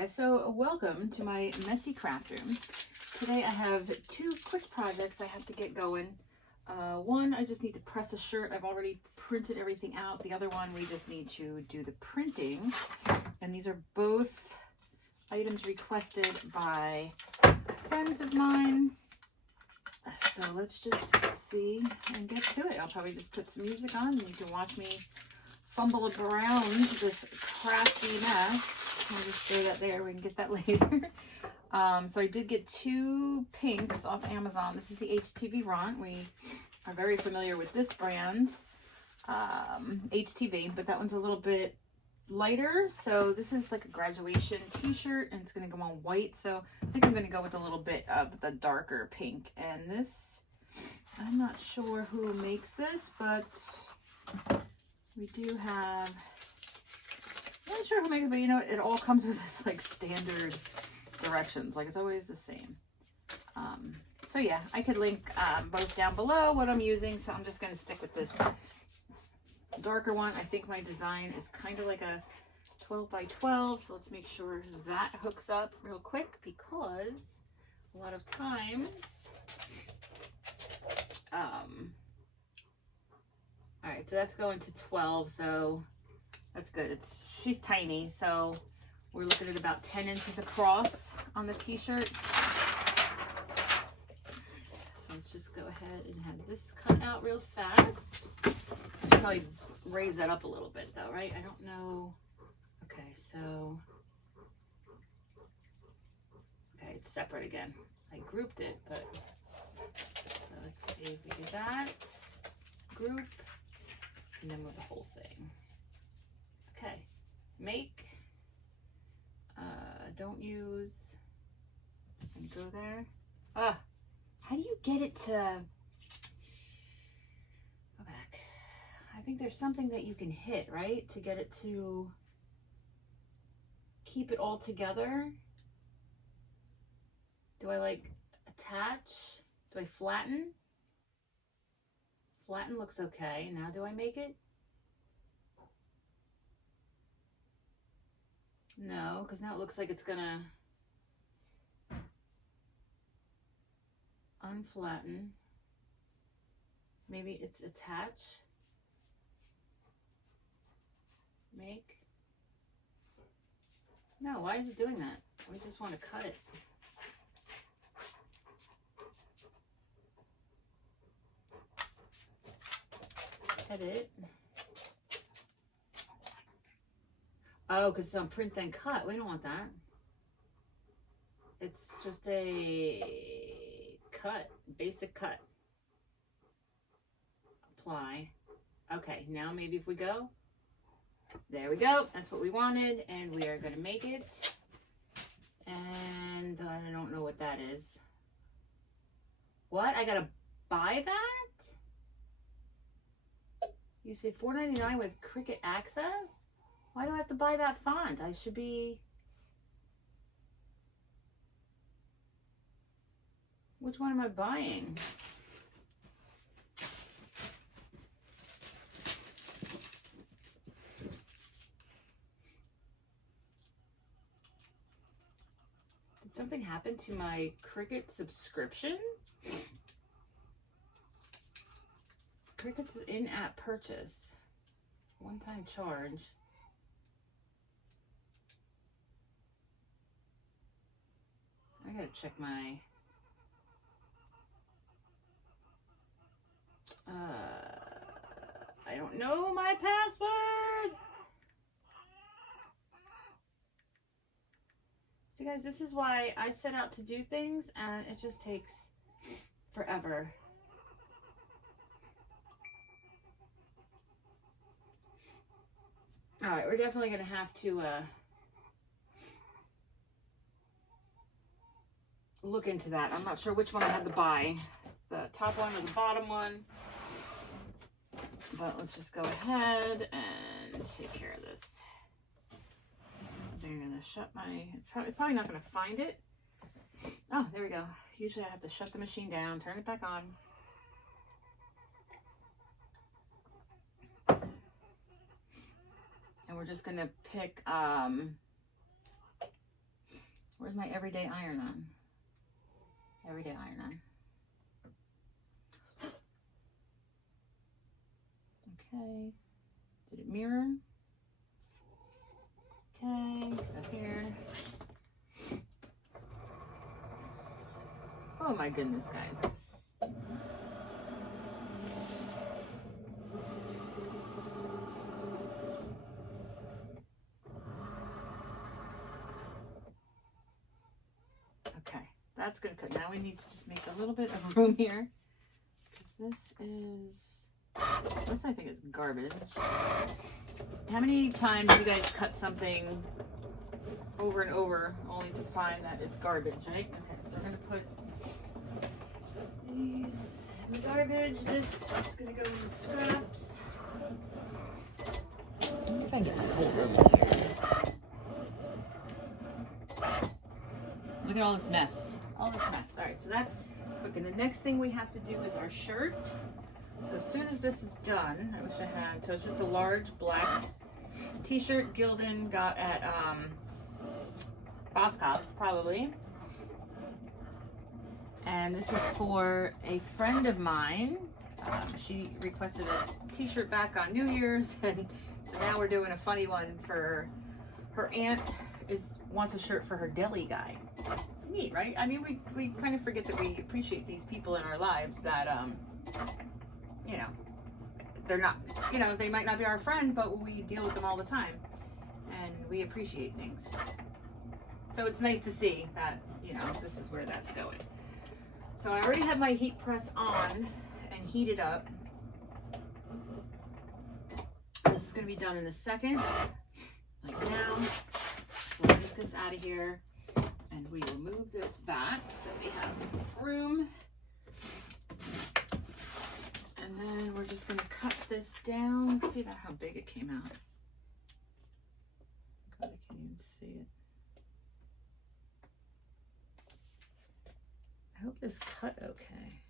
guys, so welcome to my messy craft room. Today I have two quick projects I have to get going. One, I just need to press a shirt. I've already printed everything out. The other one, we just need to do the printing. And these are both items requested by friends of mine. So let's just see and get to it. I'll probably just put some music on and you can watch me fumble around this crafty mess. I'll just throw that there. We can get that later. So I did get two pinks off Amazon. This is the HTV Ront. We are very familiar with this brand, HTV, but that one's a little bit lighter. So this is like a graduation t-shirt and it's going to go on white. So I think I'm going to go with a little bit of the darker pink. And this, I'm not sure who makes this, but we do have, I'm not sure who makes it, but you know, it all comes with this like standard directions. Like it's always the same. So yeah, I could link both down below what I'm using. So I'm just going to stick with this darker one. I think my design is kind of like a 12 by 12. So let's make sure that hooks up real quick, because a lot of times, all right, so that's going to 12. So that's good. She's tiny. So we're looking at about 10 inches across on the t-shirt. So let's just go ahead and have this cut out real fast. I should probably raise that up a little bit though, right? I don't know. Okay, so, okay, it's separate again. I grouped it, but, so let's see if we do that. Group, and then with the whole thing. Okay, make. Don't use, and go there. How do you get it to, go back. I think there's something that you can hit, right? To get it to keep it all together. Do I like attach? Do I flatten? Flatten looks okay. Now do I make it? No, because now it looks like it's gonna unflatten. Maybe it's attach. Make. No, why is it doing that? We just want to cut it. Edit. Oh, because it's on print then cut. We don't want that. It's just a cut, basic cut. Apply. Okay, now maybe if we go. There we go. That's what we wanted. And we are going to make it. And I don't know what that is. What? I got to buy that? You say $4.99 with Cricut access? Why do I have to buy that font? I should be... Which one am I buying? Did something happen to my Cricut subscription? Cricut's in-app purchase. One-time charge. I gotta check my, I don't know my password. So guys, this is why I set out to do things and it just takes forever. All right, we're definitely gonna have to, look into that. I'm not sure which one I had to buy, the top one or the bottom one, but let's just go ahead and take care of this. I'm gonna shut my, probably not gonna find it. Oh, there we go. Usually I have to shut the machine down, turn it back on. And we're just gonna pick Where's my everyday iron-on? Everyday iron-on. Okay. Did it mirror? Okay, go here. Oh my goodness, guys. Okay, that's good. Now we need to just make a little bit of room here, because this I think is garbage. How many times do you guys cut something over and over only to find that it's garbage, right? Okay, so we're gonna put these in the garbage. This is gonna go in the scraps. Let me see if I can get that whole room in here. Look at all this mess. All this mess. All right, so that's okay. The next thing we have to do is our shirt. So as soon as this is done, I wish I had, so it's just a large black t-shirt Gildan got at Boscov's probably. And this is for a friend of mine. She requested a t-shirt back on New Year's, and so now we're doing a funny one for her aunt wants a shirt for her deli guy. Neat, right? I mean, we kind of forget that we appreciate these people in our lives that, you know, they're not, you know, they might not be our friend, but we deal with them all the time and we appreciate things. So it's nice to see that, you know, this is where that's going. So I already have my heat press on and heated up. This is going to be done in a second, like now. So I'll take this out of here and we will move this back so we have room. And then we're just going to cut this down. Let's see how big it came out. God, I can't even see it. I hope this cut okay.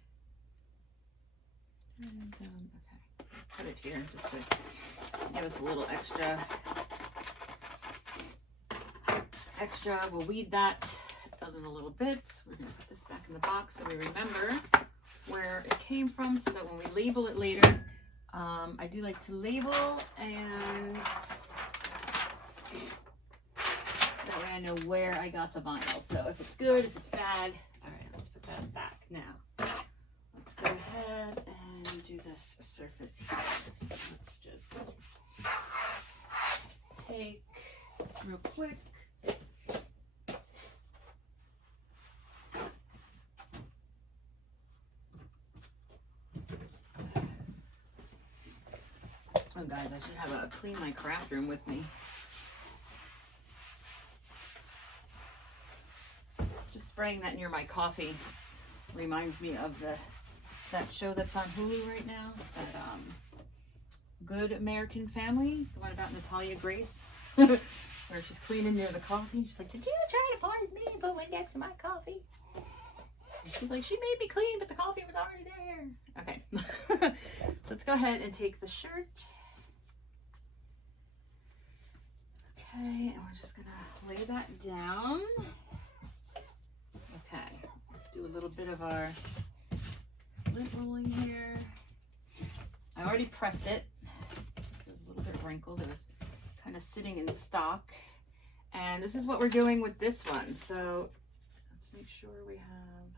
And, okay, put it here just to give us a little extra. We'll weed that in a little bit. We're going to put this back in the box so we remember where it came from, so that when we label it later, I do like to label, and that way I know where I got the vinyl. So if it's good, if it's bad. All right, let's put that back. Now let's go ahead and do this surface here. So let's just take real quick. Oh guys, I should have a clean my craft room with me. Just spraying that near my coffee reminds me of that show that's on Hulu right now, that Good American Family, the one about Natalia Grace, where she's cleaning near the coffee. She's like, "Did you try to poison me and put Windex in my coffee?" And she's like, "She made me clean, but the coffee was already there." Okay, so let's go ahead and take the shirt. Okay, and we're just gonna lay that down. Okay, let's do a little bit of our lint rolling here. I already pressed it. It's a little bit wrinkled. It was kind of sitting in stock. And this is what we're doing with this one. So let's make sure we have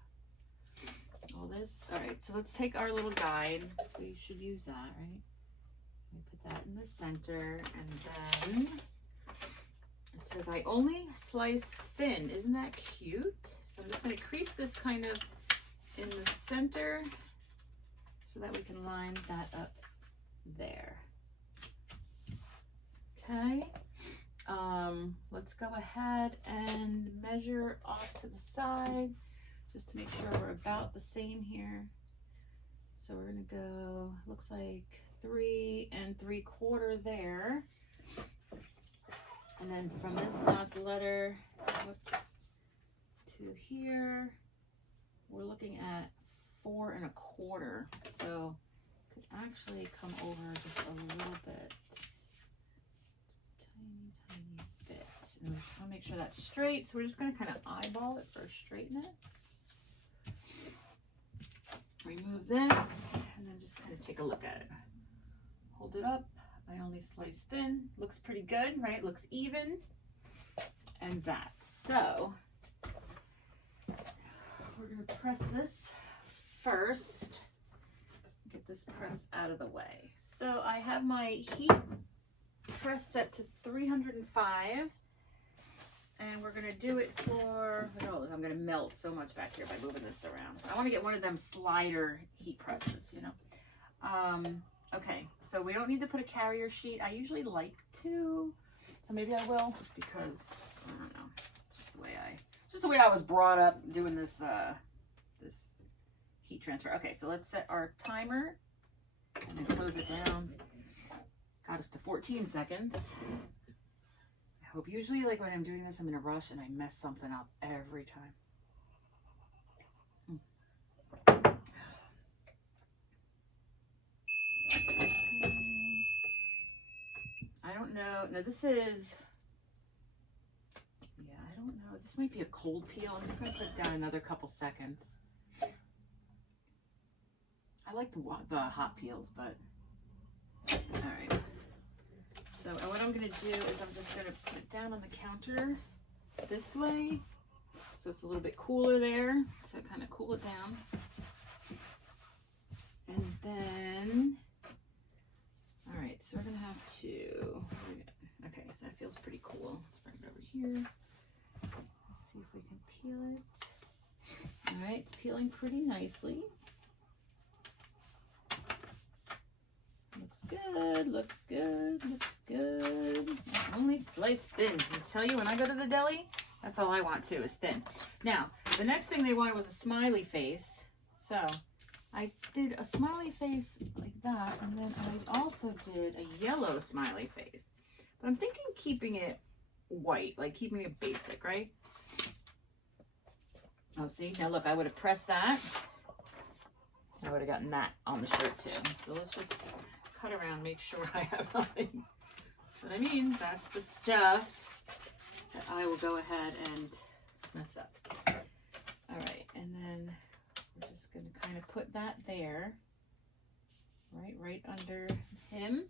all this. All right, so let's take our little guide. We should use that, right? We put that in the center, and then it says, "I only slice thin." Isn't that cute? So I'm just going to crease this kind of in the center so that we can line that up there. Okay. Let's go ahead and measure off to the side just to make sure we're about the same here. So we're going to go, looks like 3 3/4 there. And then from this last letter, whoops, to here, we're looking at 4 1/4. So could actually come over just a little bit, just a tiny bit. And I just want to make make sure that's straight. So we're just going to kind of eyeball it for straightness. Remove this and then just kind of take a look at it. Hold it up. I only slice thin. Looks pretty good, right? Looks even. And that's so. We're going to press this first. Get this press out of the way. So I have my heat press set to 305. And we're going to do it for, oh, I'm going to melt so much back here by moving this around. I want to get one of them slider heat presses, you know. Okay, so we don't need to put a carrier sheet. I usually like to, so maybe I will, just because, I don't know, just the way I was brought up doing this, this heat transfer. Okay, so let's set our timer and then close it down. Got us to 14 seconds. I hope usually like when I'm doing this, I'm in a rush and I mess something up every time. I don't know. Now this is, yeah, I don't know. This might be a cold peel. I'm just going to put it down another couple seconds. I like the hot peels, but all right. So what I'm going to do is I'm just going to put it down on the counter this way. So it's a little bit cooler there. So kind of cool it down. And then, all right, so we're going to have to, okay, so that feels pretty cool. Let's bring it over here. Let's see if we can peel it. All right, it's peeling pretty nicely. Looks good, looks good, looks good. Only sliced thin. I tell you, when I go to the deli, that's all I want too, is thin. Now, the next thing they wanted was a smiley face. So I did a smiley face like that, and then I also did a yellow smiley face. But I'm thinking keeping it white, like keeping it basic, right? Oh, see? Now look, I would have pressed that. I would have gotten that on the shirt too. So let's just cut around, make sure I have nothing. But I mean, that's the stuff that I will go ahead and mess up. All right, and then we're just going to kind of put that there, right under him.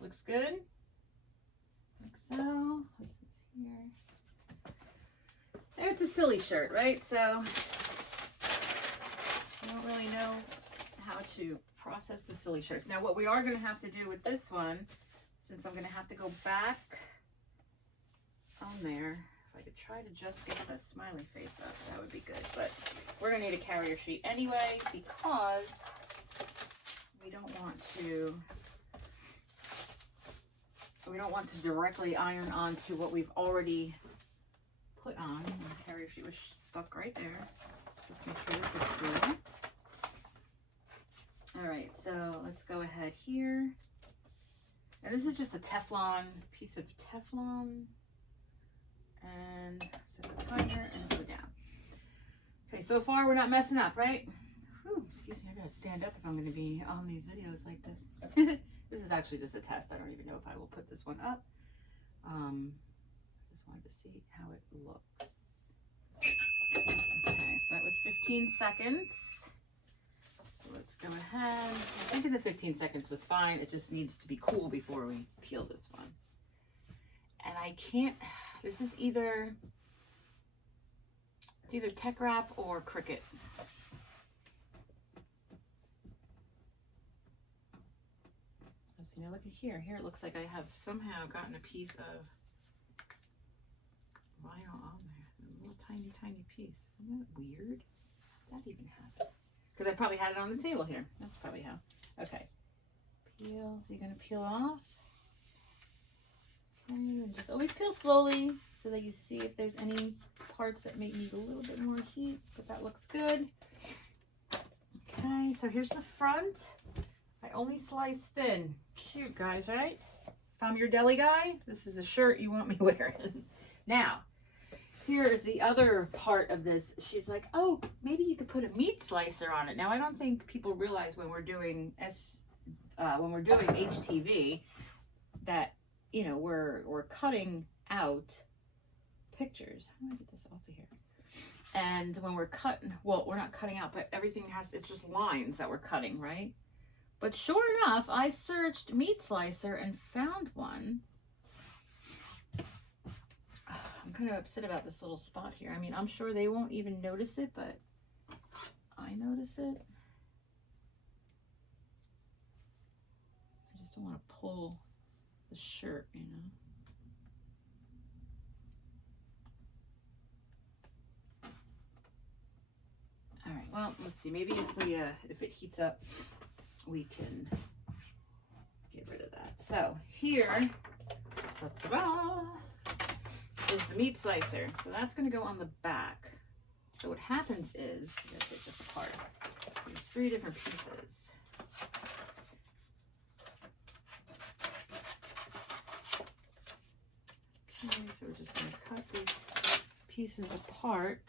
Looks good. Like so. What's this here? And it's a silly shirt, right? So I don't really know how to process the silly shirts. Now what we are going to have to do with this one, since I'm going to have to go back on there, if I could try to just get the smiley face up, that would be good. But we're going to need a carrier sheet anyway, because we don't want to directly iron onto what we've already put on. And the carrier sheet was stuck right there. Let's make sure this is good. All right, so let's go ahead here. And this is just a Teflon, piece of Teflon. And set the timer and go down. Okay, so far we're not messing up, right? Whew, excuse me, I gotta stand up if I'm gonna be on these videos like this. This is actually just a test. I don't even know if I will put this one up. Just wanted to see how it looks. Okay, so that was 15 seconds. So let's go ahead. I'm thinking the 15 seconds was fine. It just needs to be cool before we peel this one. And I can't, this is either Teckwrap or Cricut. So now look at here. Here it looks like I have somehow gotten a piece of vinyl on there. A little tiny piece. Isn't that weird? How did that even happen? Because I probably had it on the table here. That's probably how. Okay. Peel. So you're going to peel off. Okay. And just always peel slowly so that you see if there's any parts that may need a little bit more heat. But that looks good. Okay. So here's the front. I only slice thin. Cute, guys, right? If I'm your deli guy, this is the shirt you want me wearing. Now, here is the other part of this. She's like, oh, maybe you could put a meat slicer on it. Now, I don't think people realize when we're doing HTV that, you know, we're cutting out pictures. How do I get this off of here? And when we're cutting, well, we're not cutting out, but everything has, it's just lines that we're cutting, right? But sure enough, I searched meat slicer and found one. I'm kind of upset about this little spot here. I mean, I'm sure they won't even notice it, but I notice it. I just don't want to pull the shirt, you know. All right, well, let's see. Maybe if it heats up, we can get rid of that. So here, ta-da, is the meat slicer. So that's going to go on the back. So what happens is, I'm going to take this apart. There's 3 different pieces. Okay, so we're just going to cut these pieces apart.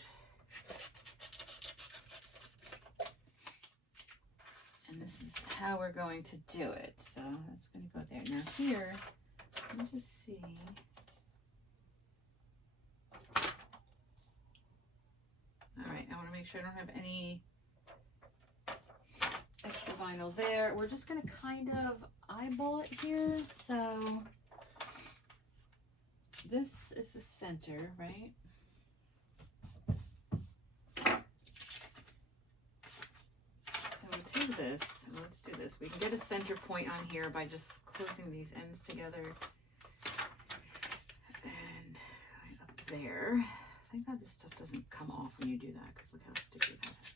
And this is how we're going to do it. So that's going to go there. Now here, let me just see. All right, I want to make sure I don't have any extra vinyl there. We're just going to kind of eyeball it here. So this is the center, right? Do this. Let's do this. We can get a center point on here by just closing these ends together. And right up there. Thank God this stuff doesn't come off when you do that, because look how sticky that is.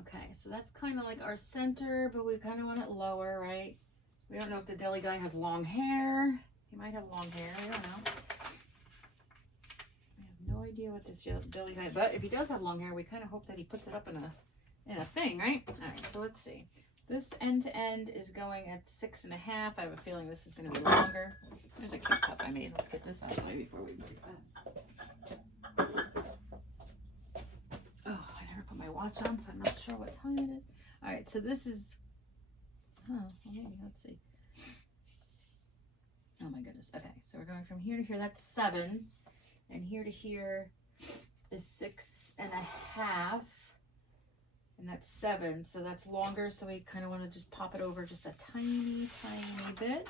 Okay, so that's kind of like our center, but we kind of want it lower, right? We don't know if the deli guy has long hair. He might have long hair. I don't know. No idea what this deli guy, but if he does have long hair, we kind of hope that he puts it up in a thing, right? All right, so let's see. This end to end is going at 6.5. I have a feeling this is going to be longer. There's a cute cup I made. Let's get this out of the way before we break that. Oh, I never put my watch on, so I'm not sure what time it is. All right, so this is, well, maybe, let's see. Oh my goodness. Okay, so we're going from here to here. That's 7. And here to here is 6.5, and that's 7, so that's longer. So we kind of want to just pop it over just a tiny bit,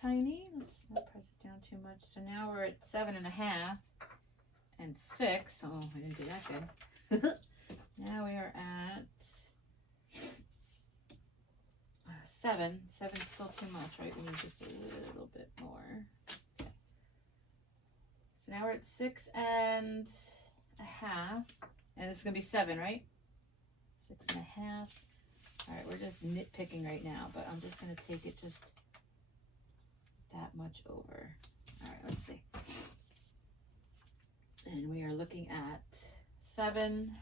tiny. Let's not press it down too much. So now we're at 7.5 and 6. Oh, I didn't do that good. Now we are at 7. 7's still too much, right? We need just a little bit more. So now we're at 6.5, and this is gonna be 7, right? 6.5. All right, we're just nitpicking right now, but I'm just gonna take it just that much over. All right, let's see. And we are looking at 7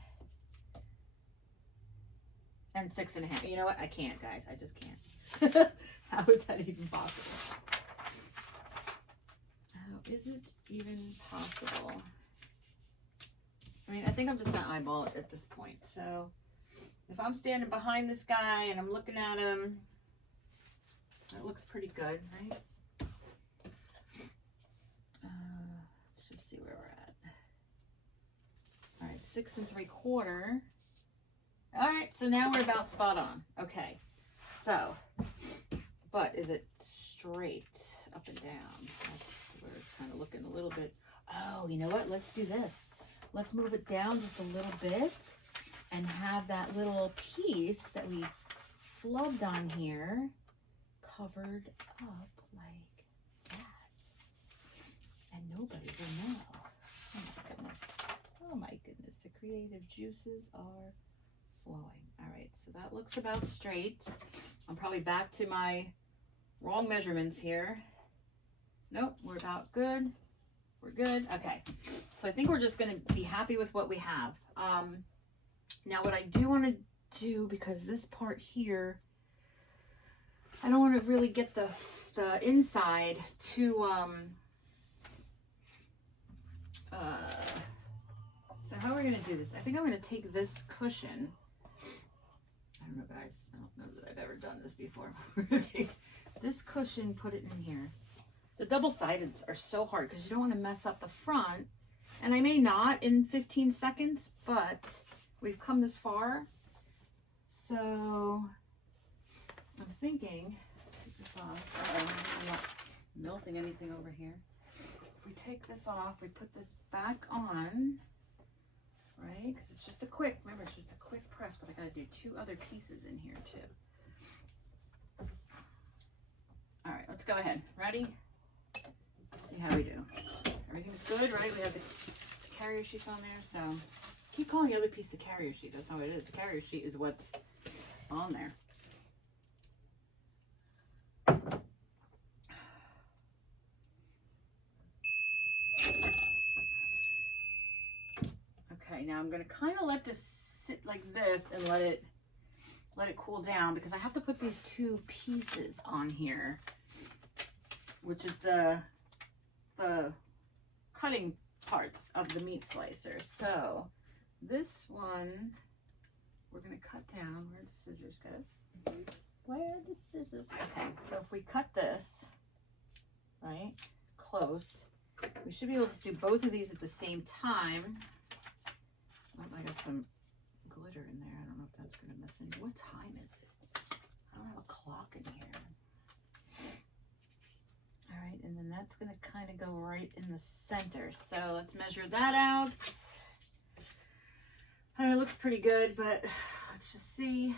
and 6.5. You know what? I can't, guys. I just can't. How is that even possible? Is it even possible? I mean, I think I'm just gonna eyeball it at this point. So if I'm standing behind this guy and I'm looking at him, it looks pretty good, right? Let's just see where we're at. All right, 6 3/4. All right, so now we're about spot on. Okay, so, but is it straight up and down? We're kind of looking a little bit. Oh, you know what? Let's do this. Let's move it down just a little bit and have that little piece that we flubbed on here covered up like that. And nobody will know. Oh my goodness. Oh my goodness. The creative juices are flowing. All right, so that looks about straight. I'm probably back to my wrong measurements here. Nope, we're about good. We're good. Okay, so I think we're just going to be happy with what we have. Now what I do want to do, because this part here, I don't want to really get the inside too, so how are we going to do this? I think I'm going to take this cushion. I don't know, guys. I don't know that I've ever done this before. We're gonna take this cushion, put it in here. The double-sideds are so hard because you don't want to mess up the front. And I may not in 15 seconds, but we've come this far. So I'm thinking, let's take this off. I'm not melting anything over here. If we take this off, we put this back on, right? Because it's just a quick, remember, it's just a quick press, but I got to do 2 other pieces in here too. All right, let's go ahead. Ready? Let's see how we do. Everything's good, right? We have the carrier sheets on there, so keep calling the other piece the carrier sheet. That's not what it is. The carrier sheet is what's on there. Okay, now I'm going to kind of let this sit like this and let it cool down because I have to put these 2 pieces on here, which is the cutting parts of the meat slicer. So this one we're going to cut down. Where the scissors go? Where are the scissors? Okay, so if we cut this right close, we should be able to do both of these at the same time. Oh, I got some glitter in there. I don't know if that's going to mess in. What time is it? I don't have a clock in here. All right, and then that's going to kind of go right in the center. So let's measure that out. All right, it looks pretty good, but let's just see.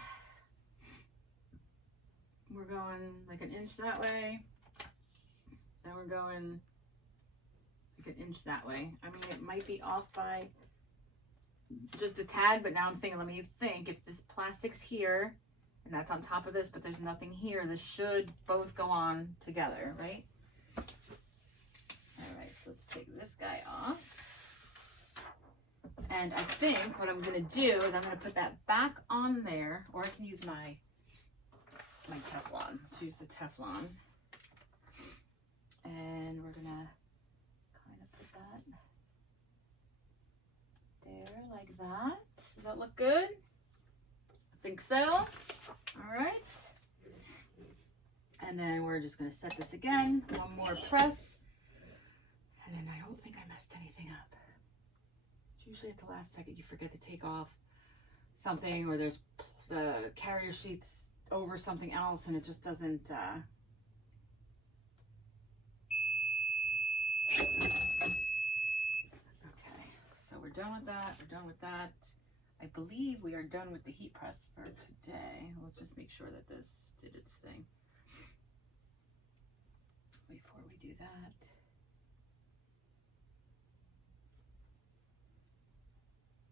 We're going like an inch that way. And we're going like an inch that way. I mean, it might be off by just a tad, but now I'm thinking, let me think, if this plastic's here and that's on top of this, but there's nothing here, this should both go on together, right? All right, so let's take this guy off. And I think what I'm going to do is I'm going to put that back on there, or I can use my Teflon. Let's use the Teflon. And we're going to kind of put that there like that. Does that look good? I think so. All right. And then we're just going to set this again. One more press. And then I don't think I messed anything up. It's usually at the last second you forget to take off something, or there's the carrier sheets over something else and it just doesn't okay, so we're done with that. We're done with that. I believe we are done with the heat press for today. Let's just make sure that this did its thing before we do that.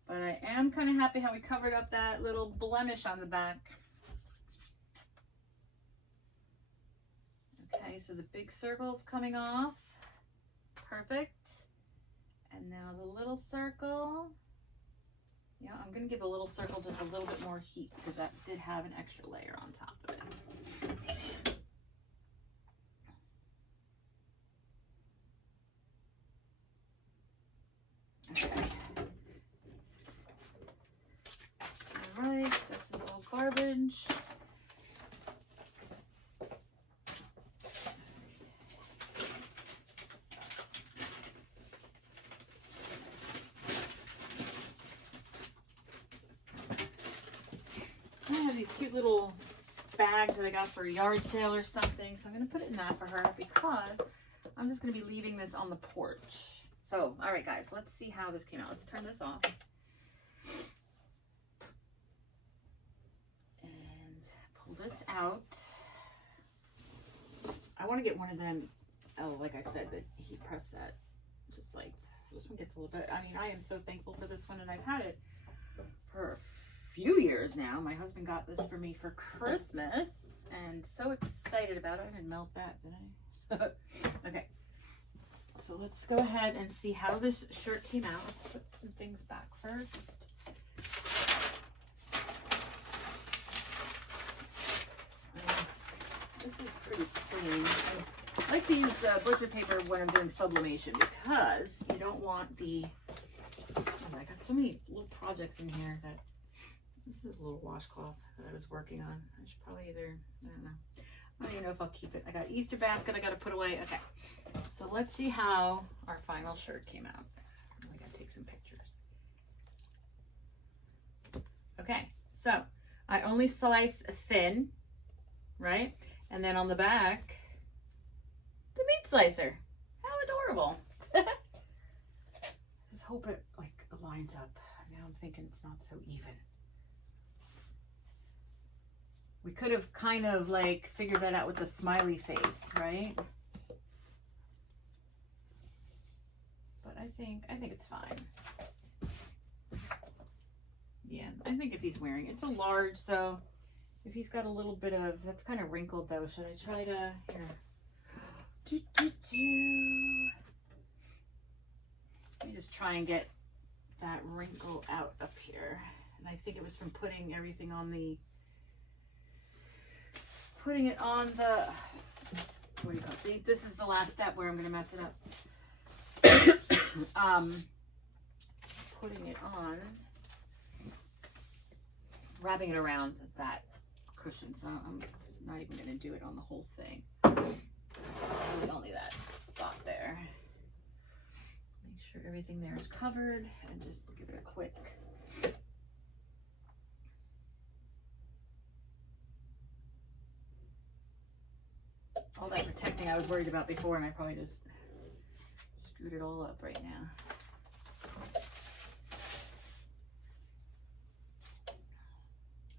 But I am kind of happy how we covered up that little blemish on the back. Okay, so the big circle's coming off. Perfect. And now the little circle. Yeah, I'm going to give the little circle just a little bit more heat because that did have an extra layer on top of it. Okay. All right, so this is all garbage. I have these cute little bags that I got for a yard sale or something, so I'm going to put it in that for her because I'm just going to be leaving this on the porch. So, all right, guys, let's see how this came out. Let's turn this off. And pull this out. I want to get one of them, oh, like I said, that he pressed that. Just like, this one gets a little bit, I mean, I am so thankful for this one, and I've had it for a few years now. My husband got this for me for Christmas, and so excited about it. I didn't melt that, did I? Okay. So let's go ahead and see how this shirt came out. Let's put some things back first. This is pretty clean. I like to use butcher paper when I'm doing sublimation because you don't want the, oh, I got so many little projects in here that This is a little washcloth that I was working on. I should probably either, I don't know. I don't even know if I'll keep it. I got Easter basket I got to put away. Okay, so let's see how our final shirt came out. I got to take some pictures. Okay, so I only slice thin, right? And then on the back, the meat slicer. How adorable. Just hope it like lines up. Now I'm thinking it's not so even. We could have kind of like figured that out with the smiley face, right? But I think it's fine. Yeah, I think if he's wearing it, it's a large, so if he's got a little bit of, that's kind of wrinkled though. Should I try to, here. Let me just try and get that wrinkle out up here. And I think it was from putting everything on the, what do you call it? See, this is the last step where I'm going to mess it up. Putting it on, wrapping it around that cushion. So I'm not even going to do it on the whole thing. It's really only that spot there. Make sure everything there is covered and just give it a quick. All that protecting I was worried about before, and I probably just screwed it all up right now.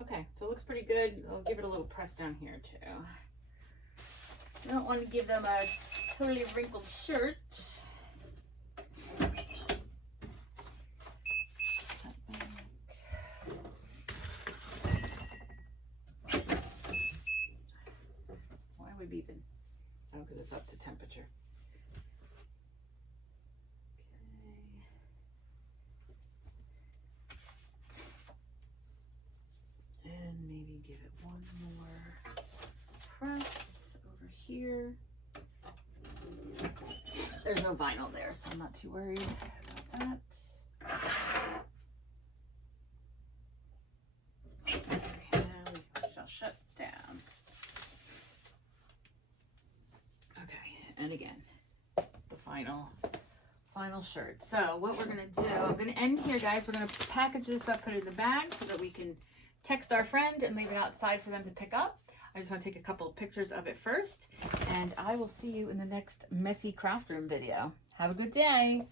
Okay, so it looks pretty good. I'll give it a little press down here too. I don't want to give them a totally wrinkled shirt. Why would we even? Oh, because it's up to temperature. Okay. And maybe give it one more press over here. There's no vinyl there, so I'm not too worried about that. Okay, now we shall shut down. Okay, and again, the final shirt. So what we're gonna do, I'm gonna end here, guys. We're gonna package this up, put it in the bag so that we can text our friend and leave it outside for them to pick up. I just want to take a couple of pictures of it first, and I will see you in the next messy craft room video. Have a good day.